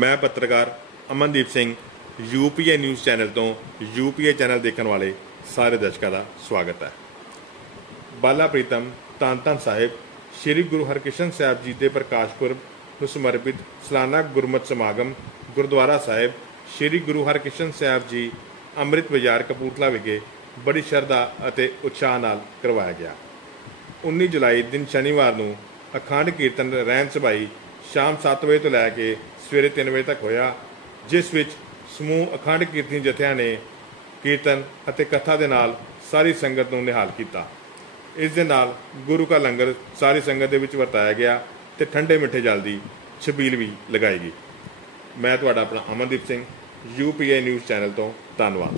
मैं पत्रकार Amandeep Singh UPA news channel तो यूपीए चैनल देखने वाले सारे दर्शकों का स्वागत है। बाला प्रीतम धन धन साहिब श्री गुरु हरकृष्ण साहब जी के प्रकाश पुरब ਨੂੰ ਸਮਰਪਿਤ ਸਾਲਾਨਾ ਗੁਰਮਤਿ ਸਮਾਗਮ ਗੁਰਦੁਆਰਾ ਸਾਹਿਬ श्री गुरु हरकृष्ण साहब जी ਅੰਮ੍ਰਿਤ ਬਾਜ਼ਾਰ ਕਪੂਰਥਲਾ ਵਿਖੇ बड़ी ਸ਼ਰਧਾ ਅਤੇ ਉਤਸ਼ਾਹ ਨਾਲ ਕਰਵਾਇਆ ਗਿਆ। 19 ਜੁਲਾਈ ਦਿਨ ਸ਼ਨੀਵਾਰ ਨੂੰ ਅਖੰਡ ਕੀਰਤਨ ਰਹਿਣ ਸਭਾਈ ਸ਼ਾਮ 7 ਵਜੇ ਤੋਂ ਲੈ ਕੇ ਸਵੇਰੇ 3 ਵਜੇ ਤੱਕ ਹੋਇਆ, ਜਿਸ ਵਿੱਚ ਸਮੂਹ ਅਖੰਡ ਕੀਰਤਨੀ ਜਥਿਆਂ ਨੇ ਕੀਰਤਨ ਅਤੇ ਕਥਾ ਦੇ ਨਾਲ ਸਾਰੀ ਸੰਗਤ ਨੂੰ ਨਿਹਾਲ ਕੀਤਾ। ਇਸ ਦੇ ਨਾਲ ਗੁਰੂ ਕਾ ਲੰਗਰ ਸਾਰੀ ਸੰਗਤ ਦੇ ਵਿੱਚ ਵਰਤਾਇਆ ਗਿਆ ਤੇ ਠੰਡੇ ਮਿੱਠੇ ਜਲ ਦੀ ਛਬੀਲ ਵੀ ਲਗਾਈ ਗਈ। ਮੈਂ ਤੁਹਾਡਾ ਆਪਣਾ Amandeep Singh UPA news channel तो धन्यवाद।